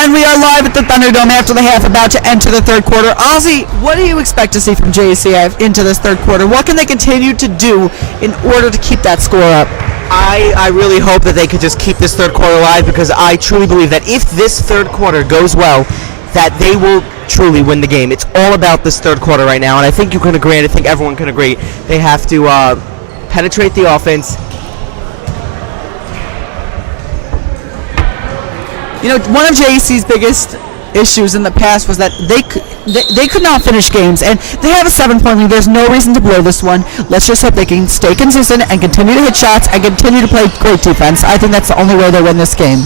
And we are live at the Thunderdome after the half, about to enter the third quarter. Ozzy, what do you expect to see from JC into this third quarter? What can they continue to do in order to keep that score up? I really hope that they could just keep this third quarter alive, because I truly believe that if this third quarter goes well, that they will truly win the game. It's all about this third quarter right now, and I think you can agree, and I think everyone can agree, they have to penetrate the offense. You know, one of JC's biggest issues in the past was that they could not finish games, and they have a 7-point lead. There's no reason to blow this one. Let's just hope they can stay consistent and continue to hit shots and continue to play great defense. I think that's the only way they win this game.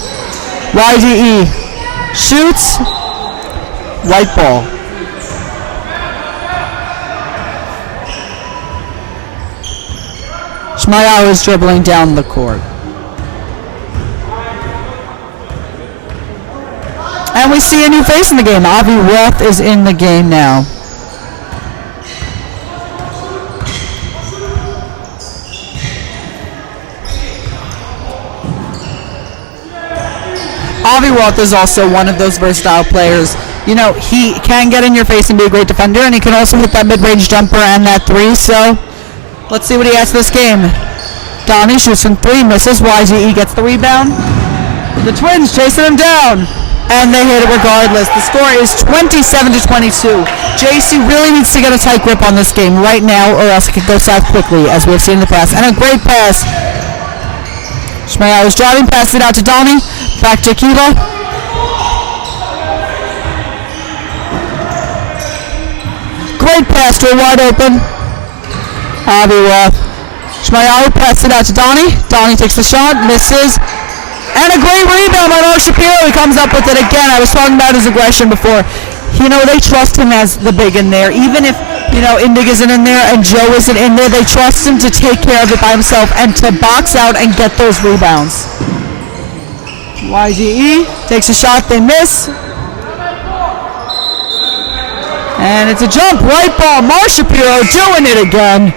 YDE shoots. White ball. Shmayahu is dribbling down the court. And we see a new face in the game. Avi Roth is in the game now. Avi Roth is also one of those versatile players. You know, he can get in your face and be a great defender, and he can also hit that mid-range jumper and that three, so let's see what he has for this game. Donnie shoots from three, misses. YGE gets the rebound. The Twins chasing him down, and they hit it regardless. The score is 27-22. JC really needs to get a tight grip on this game right now, or else it could go south quickly, as we have seen in the past. And a great pass. Shmayahu is driving, passed it out to Donnie. Back to Kiva. Great pass to a wide open Avi Roth. Shmayahu passed it out to Donnie. Donnie takes the shot, misses. And a great rebound by Mark Shapiro. He comes up with it again. I was talking about his aggression before. You know, they trust him as the big in there. Even if, you know, Indig isn't in there and Joe isn't in there, they trust him to take care of it by himself and to box out and get those rebounds. YGE takes a shot, they miss. And it's a jump, right ball. Mark Shapiro doing it again.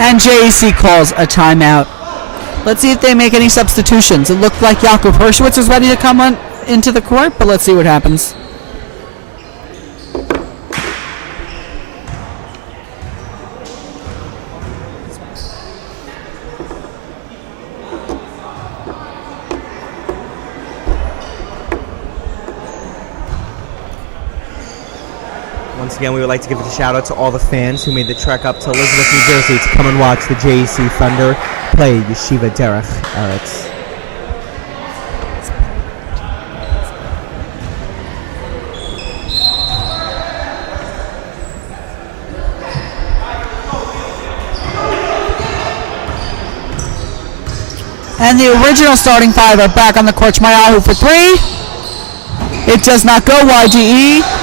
And JEC calls a timeout. Let's see if they make any substitutions. It looked like Yakov Hershowitz was ready to come on into the court, but let's see what happens. Once again, we would like to give a shout out to all the fans who made the trek up to Elizabeth, New Jersey to come and watch the JEC Thunder play Yeshiva Derech Eretz. And the original starting five are back on the court. Shmayahu for three. It does not go. YGE.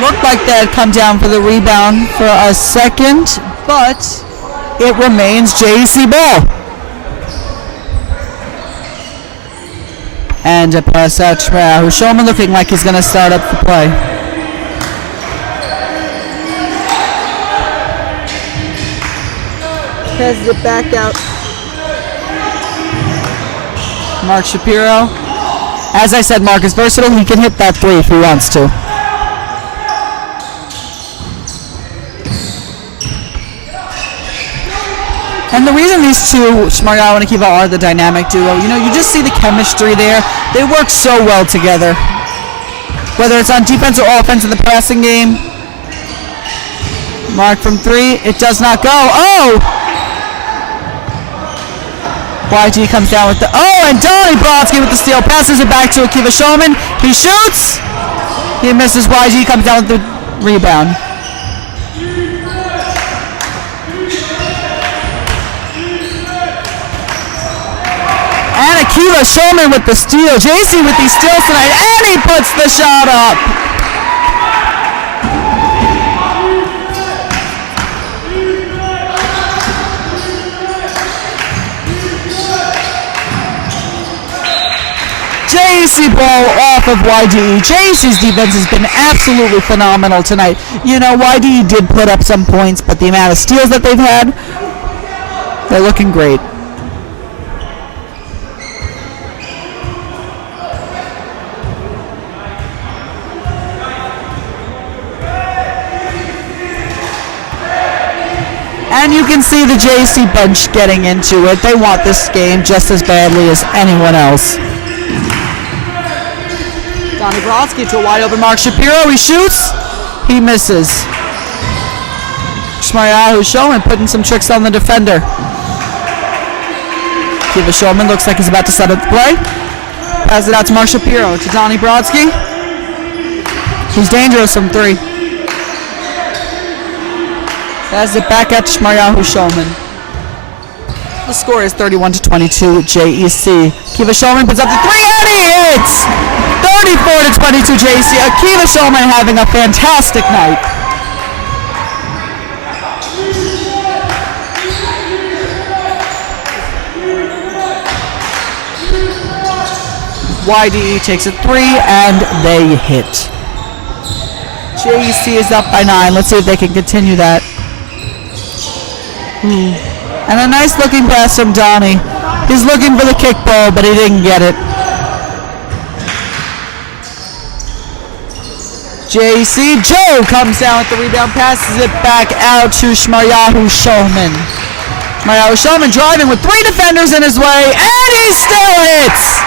Looked like they had come down for the rebound for a second, but it remains JEC ball. And a pass out to Shmayahu. Shulman looking like he's going to start up the play. Passes it back out. Mark Shapiro. As I said, Mark is versatile. He can hit that three if he wants to. And the reason these two, Shmayahu and Akiva, are the dynamic duo, you know, you just see the chemistry there. They work so well together. Whether it's on defense or offense in the passing game. Mark from three. It does not go. Oh! YG comes down with the... Oh, and Donnie Brodsky with the steal. Passes it back to Akiva Shulman. He shoots. He misses. YG comes down with the rebound. Akiva Shulman with the steal. JC with these steals tonight, and he puts the shot up. JC ball off of YDE. JC's defense has been absolutely phenomenal tonight. You know, YDE did put up some points, but the amount of steals that they've had, they're looking great. And you can see the JC bench getting into it. They want this game just as badly as anyone else. Donnie Brodsky to a wide open Mark Shapiro. He shoots. He misses. Shmaryahu Shulman putting some tricks on the defender. Akiva Shulman looks like he's about to set up the play. Pass it out to Mark Shapiro to Donnie Brodsky. He's dangerous from three. Pass it back out to Shmaryahu Shulman. The score is 31-22 JEC. Akiva Shulman puts up the three and he hits! 34-22 JEC. Akiva Shulman having a fantastic night. YDE takes a three and they hit. JEC is up by 9. Let's see if they can continue that. And a nice looking pass from Donnie. He's looking for the kickball, but he didn't get it. JC, Joe comes down with the rebound, passes it back out to Shmaryahu Shulman. Shmaryahu Shulman driving with three defenders in his way, and he still hits!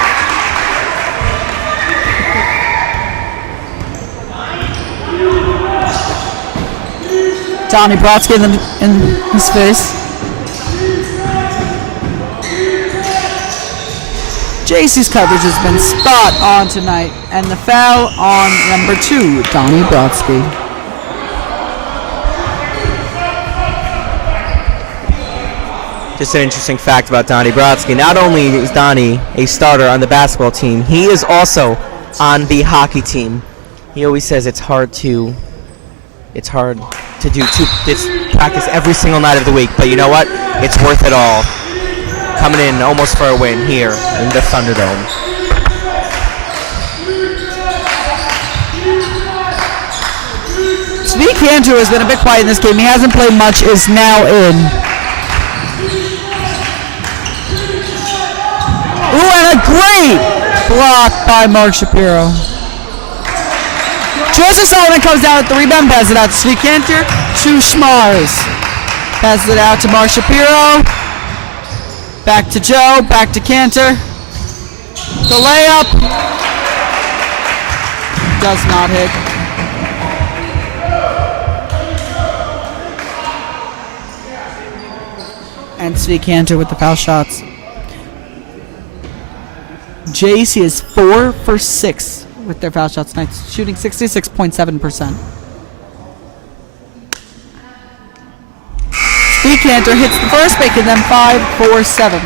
Donnie Brodsky in his face. JC's coverage has been spot on tonight, and the foul on number 2, Donnie Brodsky. Just an interesting fact about Donnie Brodsky. Not only is Donnie a starter on the basketball team, he is also on the hockey team. He always says it's hard to do this practice every single night of the week, but you know what? It's worth it all. Coming in almost for a win here in the Thunderdome. Svi Cantor has been a bit quiet in this game. He hasn't played much, is now in. Ooh, and a great block by Mark Shapiro. Joseph Sullivan comes down with the rebound, passes it out to Svi Cantor, to Schmars. Passes it out to Mark Shapiro. Back to Joe, back to Cantor. The layup does not hit. And Svi Cantor with the foul shots. JC is 4 for 6 with their foul shots tonight, shooting 66.7%. Svi Cantor hits the first, making them 5 for 7.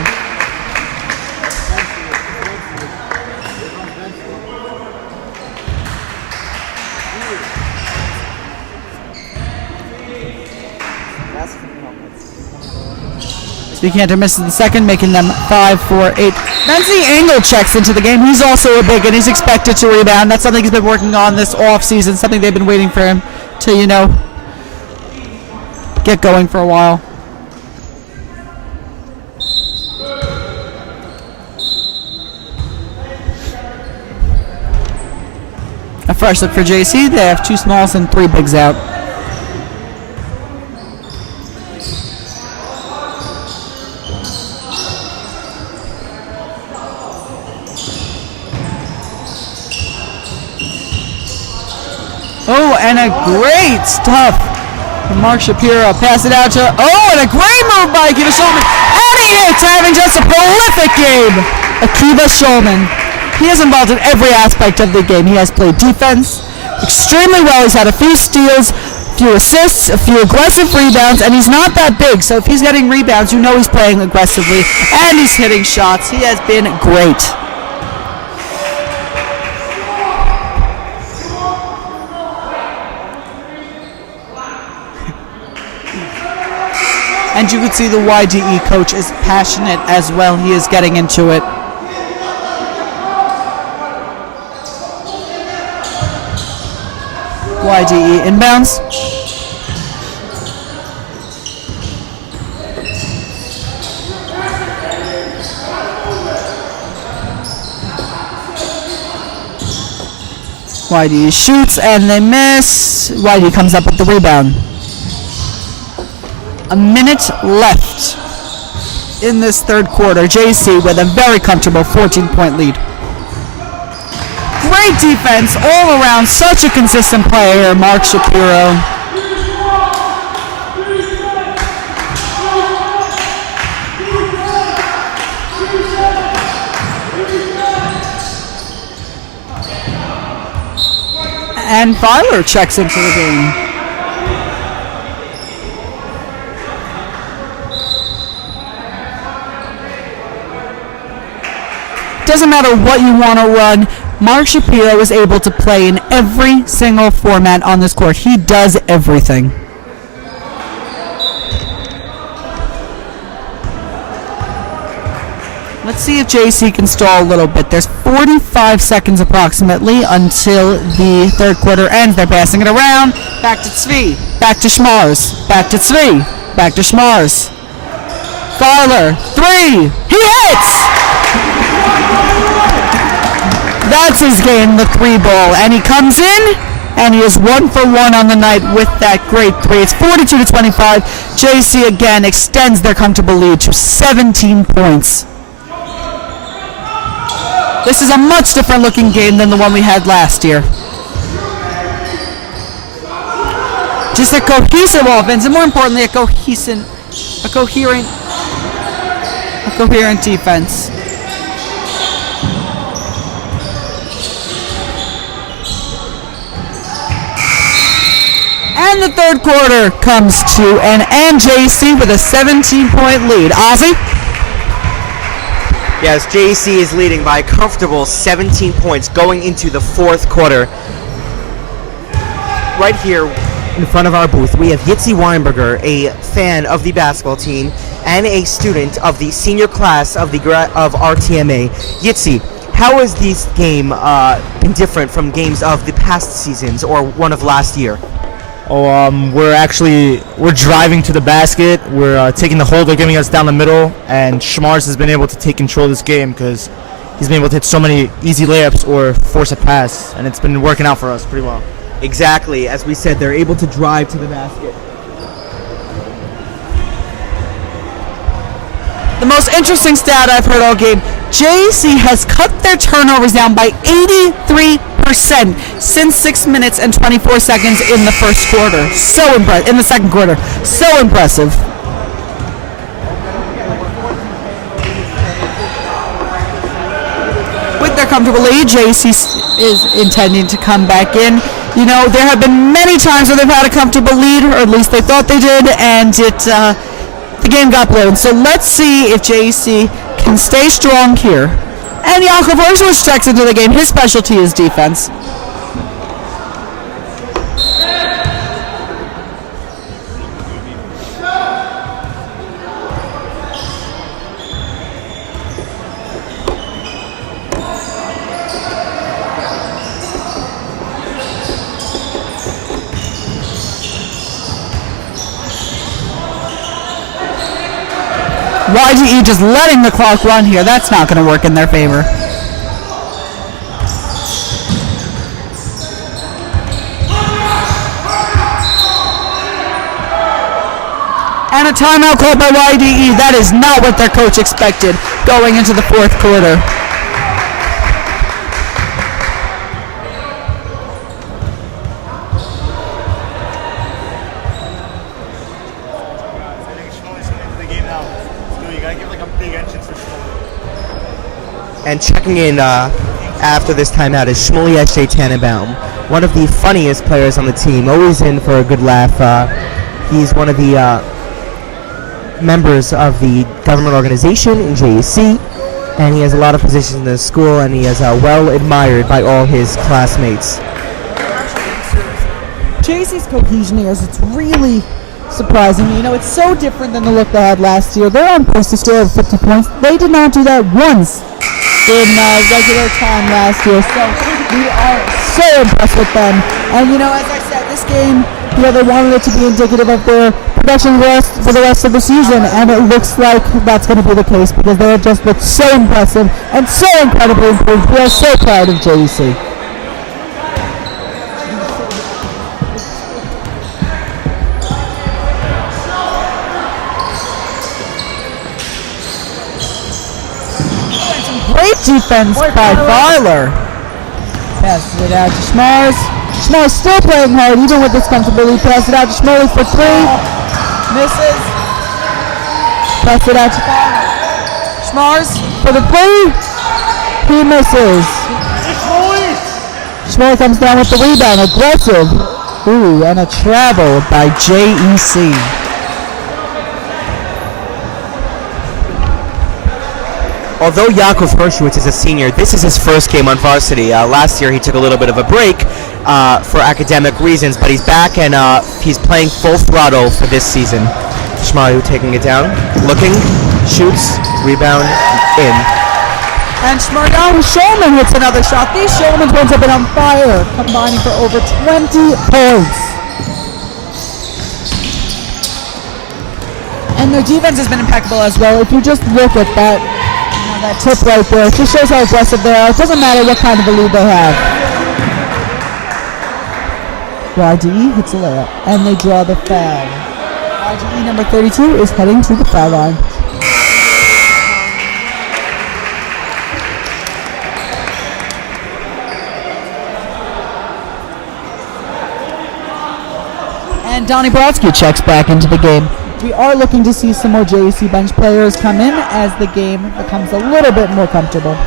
Svi Cantor misses the second, making them 5 for 8. Nancy Engel checks into the game. He's also a big, and he's expected to rebound. That's something he's been working on this off season, something they've been waiting for him to, get going for a while. A fresh look for JC. They have 2 smalls and 3 bigs out. Oh, and a great stuff from Mark Shapiro. Pass it out to, and a great move by Akiva Shulman. And he hits, having just a prolific game. Akiva Shulman. He is involved in every aspect of the game. He has played defense extremely well. He's had a few steals, A few assists, a few aggressive rebounds, and he's not that big, so if he's getting rebounds, you know he's playing aggressively, and he's hitting shots. He has been great. And you can see the YDE coach is passionate as well. He is getting into it. YDE inbounds. YDE shoots and they miss. YDE comes up with the rebound. A minute left in this third quarter. JC with a very comfortable 14-point lead. Great defense all around. Such a consistent player, Mark Shapiro. And Filer checks into the game. Doesn't matter what you want to run, Mark Shapiro is able to play in every single format on this court. He does everything. Let's see if JC can stall a little bit. There's 45 seconds approximately until the third quarter ends. They're passing it around. Back to Tzvi. Back to Schmars. Back to Tzvi. Back to Schmars. Filer. 3. He hits! That's his game, the 3 ball. And he comes in, and he is 1 for 1 on the night with that great 3. It's 42-25. JC again extends their comfortable lead to 17 points. This is a much different looking game than the one we had last year. Just a cohesive offense, and more importantly, a coherent defense. And the third quarter comes to an end. JC with a 17-point lead. Ozzy? Yes, JC is leading by a comfortable 17 points going into the fourth quarter. Right here in front of our booth, we have Yitzi Weinberger, a fan of the basketball team and a student of the senior class of RTMA. Yitzi, how has this game been different from games of the past seasons or one of last year? We're driving to the basket. We're taking the hold they're giving us down the middle, and Schmars has been able to take control of this game because he's been able to hit so many easy layups or force a pass, and it's been working out for us pretty well. Exactly. As we said, they're able to drive to the basket. The most interesting stat I've heard all game, JC has cut their turnovers down by 83% since 6 minutes and 24 seconds in the first quarter. So impressive. In the second quarter. So impressive. With their comfortable lead, JC is intending to come back in. You know, there have been many times where they've had a comfortable lead, or at least they thought they did, and the game got blown. So let's see if JC can stay strong here. And Yaakov Oshowitz checks into the game. His specialty is defense. YDE just letting the clock run here. That's not going to work in their favor. And a timeout called by YDE. That is not what their coach expected going into the fourth quarter. And checking in after this timeout is Shmuley S.J. Tannenbaum. one of the funniest players on the team, always in for a good laugh. He's one of the members of the government organization in JEC, and he has a lot of positions in the school, and he is well admired by all his classmates. JC's cohesion here is it's really surprising. You know, it's so different than the look they had last year. They're on pace to score over 50 points. They did not do that once in regular time last year. So we are so impressed with them. And, you know, as I said, this game, you know, they wanted it to be indicative of their production for the rest of the season. And it looks like that's going to be the case because they have just looked so impressive and so incredibly improved. We are so proud of JEC. Great defense by Filer. Passes it out to Schmars. Schmars still playing hard even with this comfortability. Pass it out to Schmurley for 3. Misses. Pass it out to Filer. Schmars for the 3. He misses. Schmurley comes down with the rebound. Aggressive. Ooh, and a travel by JEC. Although Yakov Hershowitz is a senior, this is his first game on varsity. Last year he took a little bit of a break for academic reasons, but he's back and he's playing full throttle for this season. Shmayu taking it down, looking, shoots, rebound, in. And Shmaryahu Shulman hits another shot. These Shulman twins have been on fire, combining for over 20 points. And their defense has been impeccable as well. If you just look at that tip right there, it just shows how aggressive they are. It doesn't matter what kind of a lead they have. YDE hits a layup, and they draw the foul. YDE number 32 is heading to the foul line. And Donnie Brodsky checks back into the game. We are looking to see some more JEC bench players come in as the game becomes a little bit more comfortable.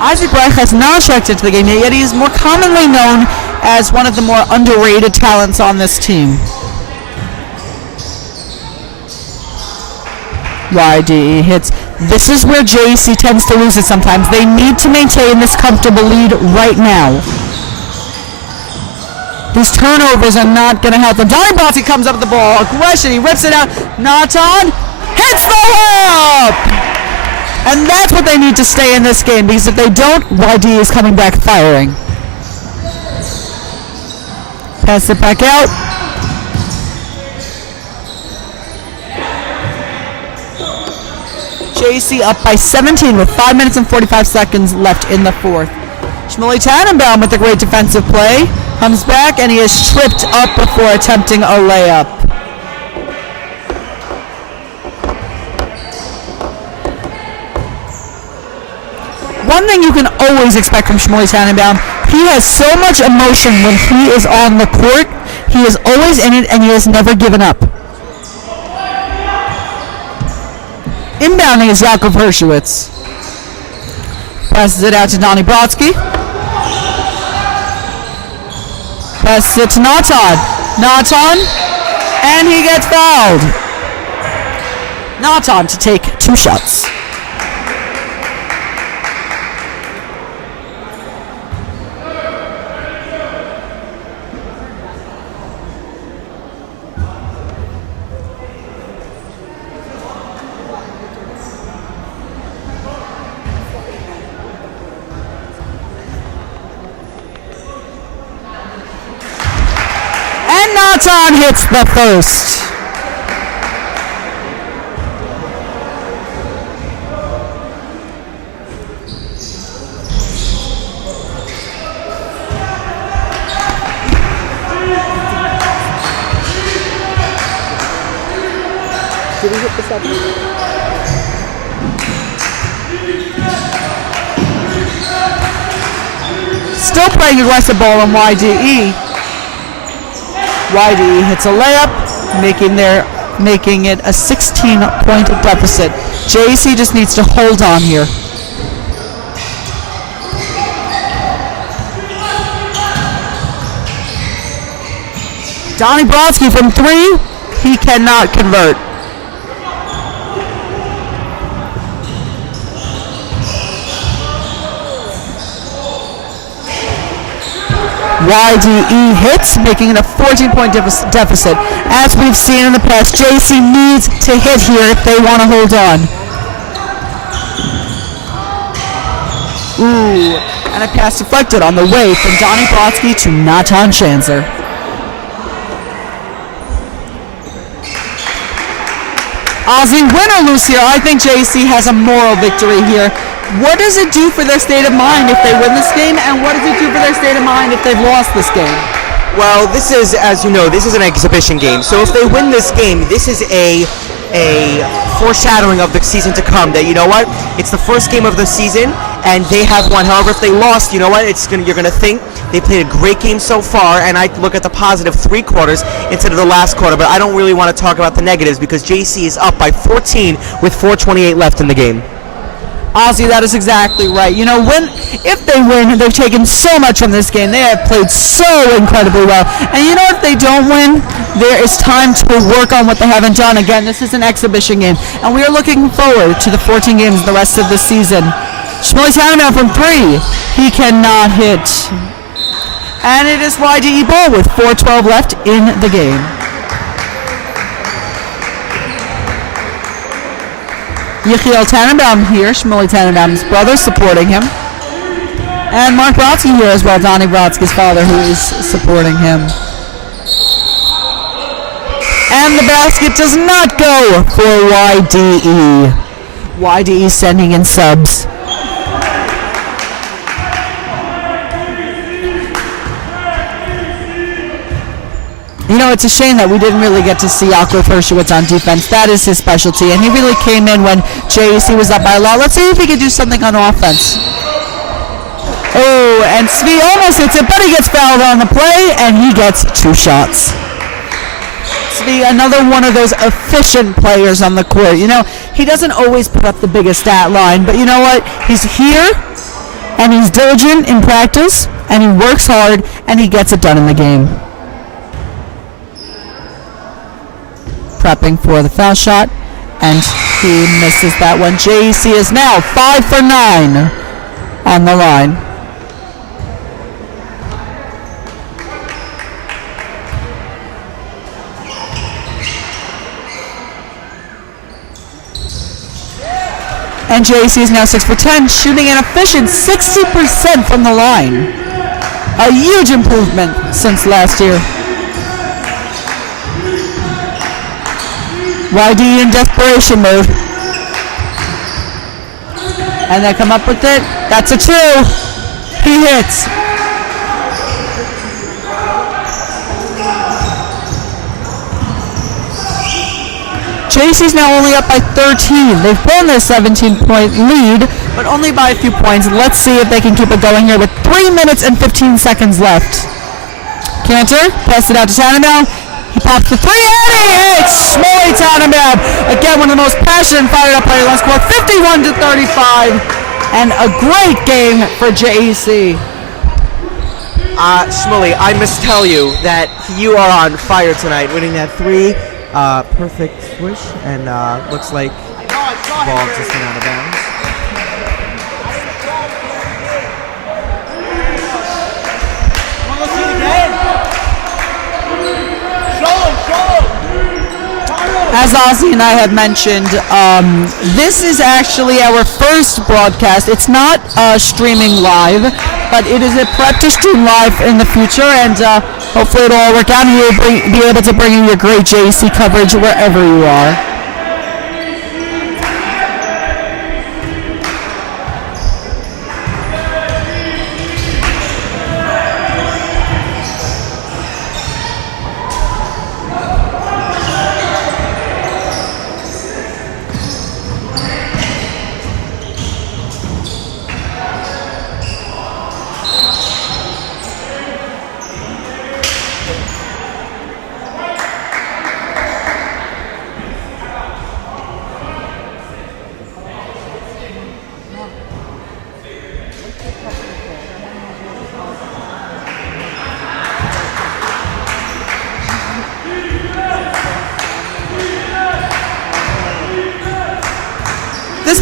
Isaac Reich has not checked into the game yet he is more commonly known as one of the more underrated talents on this team. YDE hits. This is where JEC tends to lose it sometimes. They need to maintain this comfortable lead right now. These turnovers are not going to help them. Donnie Brodsky comes up with the ball. Aggression. He rips it out. Natan hits the layup! And that's what they need to stay in this game, because if they don't, YD is coming back firing. Pass it back out. JC up by 17 with 5 minutes and 45 seconds left in the fourth. Shmuley Tannenbaum with a great defensive play. Comes back and he is tripped up before attempting a layup. One thing you can always expect from Shmuley Tannenbaum, he has so much emotion when he is on the court. He is always in it and he has never given up. Inbounding is Yakov Hershowitz. Passes it out to Donnie Brodsky. Passes it to Natan. Natan, and he gets fouled. Natan to take 2 shots. Natan hits the first. Did he hit the second? still playing aggressive ball on YDE. YDE hits a layup, making it a 16-point deficit. JC just needs to hold on here. Donnie Brodsky from 3, he cannot convert. YDE hits, making it a 14-point deficit. As we've seen in the past, JC needs to hit here if they want to hold on. Ooh, and a pass deflected on the way from Donnie Brodsky to Natan Chancellor. Ozzy, win or lose here, I think JC has a moral victory here. What does it do for their state of mind if they win this game, and what does it do for their state of mind if they've lost this game? Well, this is, as you know, this is an exhibition game. So if they win this game, this is a foreshadowing of the season to come. That, you know what, it's the first game of the season, and they have won. However, if they lost, you know what, you're gonna think they played a great game so far, and I look at the positive 3 quarters instead of the last quarter. But I don't really want to talk about the negatives because JC is up by 14 with 4:28 left in the game. Ozzy, that is exactly right. You know, if they win, they've taken so much from this game. They have played so incredibly well. And you know, if they don't win, there is time to work on what they haven't done. Again, this is an exhibition game, and we are looking forward to the 14 games the rest of the season. Shmuley Tannenbaum from 3. He cannot hit. And it is YDE ball with 4:12 left in the game. Yechiel Tannenbaum here, Shmuley Tannenbaum's brother, supporting him. And Mark Brodsky here as well, Donnie Brodsky's father, who is supporting him. And the basket does not go for YDE. YDE sending in subs. You know, it's a shame that we didn't really get to see Yaakov Hershowitz on defense. That is his specialty, and he really came in when JC was up by a lot. Let's see if he can do something on offense. Oh, and Svi almost hits it, but he gets fouled on the play, and he gets 2 shots. Svi, another one of those efficient players on the court. You know, he doesn't always put up the biggest stat line, but you know what? He's here, and he's diligent in practice, and he works hard, and he gets it done in the game. Prepping for the foul shot, and he misses that one. JC is now 5 for 9 on the line. And JC is now 6 for 10, shooting an efficient 60% from the line. A huge improvement since last year. YD in desperation mode. And they come up with it. That's a 2. He hits. JC's now only up by 13. They've blown their 17-point lead, but only by a few points. Let's see if they can keep it going here with 3 minutes and 15 seconds left. Cantor, pass it out to Tannenbaum. He pops the 3 and he hits! Shmuley Tannenbaum, again one of the most passionate and fired up players on the score, 51-35, and a great game for JEC. Shmuley, I must tell you that you are on fire tonight, winning that 3, perfect swish, and looks like the ball just went out of bounds. As Ozzy and I have mentioned, this is actually our first broadcast. It's not streaming live, but it is a prep to stream live in the future, and hopefully it'll all work out and you'll be able to bring in your great JC coverage wherever you are.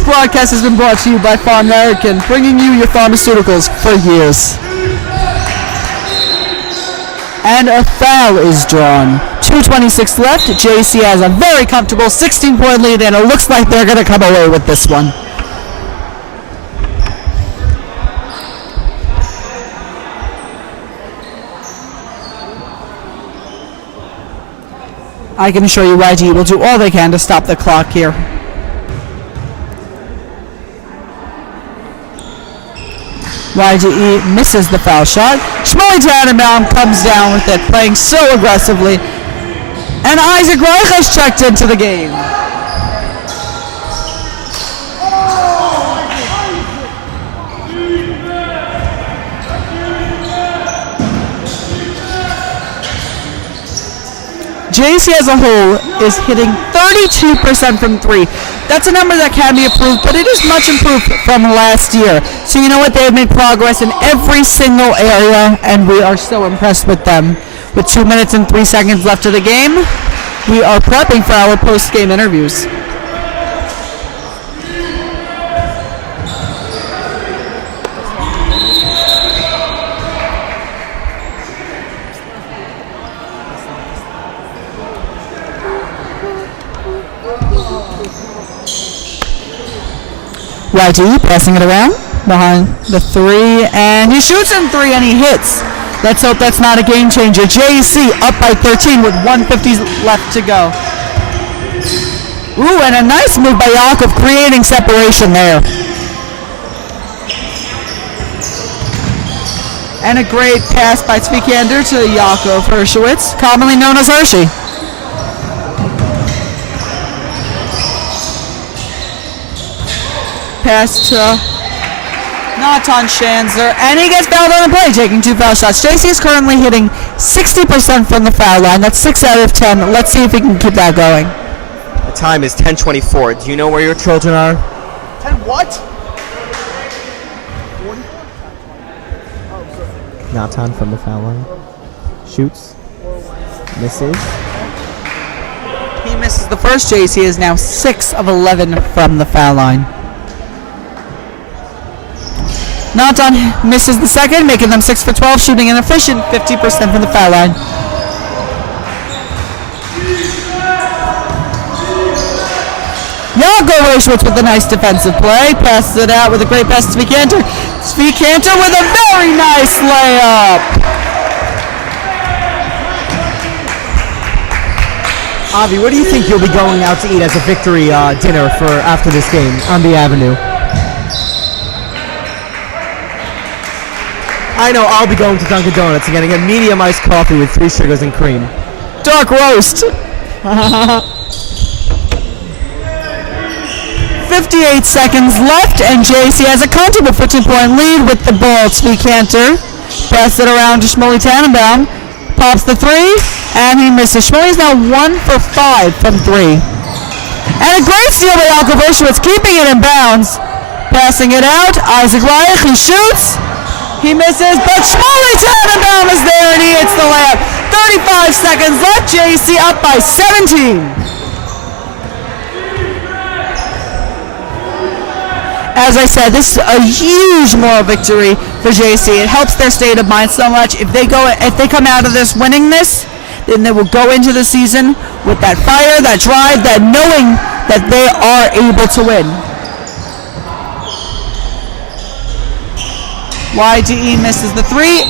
broadcast has been brought to you by Farm American, bringing you your pharmaceuticals for years. And a foul is drawn. 2:26 left. JC has a very comfortable 16-point lead, and it looks like they're going to come away with this one. I can assure you YDE will do all they can to stop the clock here. YDE misses the foul shot. Shmuley Tannenbaum comes down with it, playing so aggressively. And Isaac Reich has checked into the game. JC as a whole is hitting 32% from 3. That's a number that can be improved, but it is much improved from last year. So you know what? They have made progress in every single area, and we are so impressed with them. With 2 minutes and 3 seconds left of the game, we are prepping for our post-game interviews. YDE passing it around behind the 3, and he shoots in 3 and he hits. Let's hope that's not a game changer. JC up by 13 with 1:50 left to go. Ooh, and a nice move by Yakov, creating separation there. And a great pass by Zvikander to Yakov Hershowitz, commonly known as Hershey. Pass to Natan Shanzer, and he gets fouled on the play, taking 2 foul shots. JC is currently hitting 60% from the foul line. That's 6 out of 10. Let's see if he can keep that going. The time is 10:24. Do you know where your children are? 10 what? Natan from the foul line. Shoots. Misses. He misses the first. JC is now 6 of 11 from the foul line. Natan misses the second, making them 6 for 12, shooting an efficient 50% from the foul line. Yakov Hershowitz with a nice defensive play, passes it out with a great pass to Zvikander. Zvikander with a very nice layup. Avi, what do you think you'll be going out to eat as a victory dinner for after this game on the Avenue? I know I'll be going to Dunkin' Donuts and getting a medium iced coffee with 3 sugars and cream. Dark roast. 58 seconds left, and JC has a comfortable 15-point lead with the ball. Zvikander passes it around to Shmuley Tannenbaum, pops the 3, and he misses. Shmuley is now 1 for 5 from 3. And a great steal by Yakov Hershowitz, keeping it in bounds. Passing it out, Isaac Reich, he shoots. He misses, but Shmuley Tannenbaum is there, and he hits the layup. 35 seconds left, JC up by 17. As I said, this is a huge moral victory for JC. It helps their state of mind so much. If they come out of this winning this, then they will go into the season with that fire, that drive, that knowing that they are able to win. YDE misses the 3.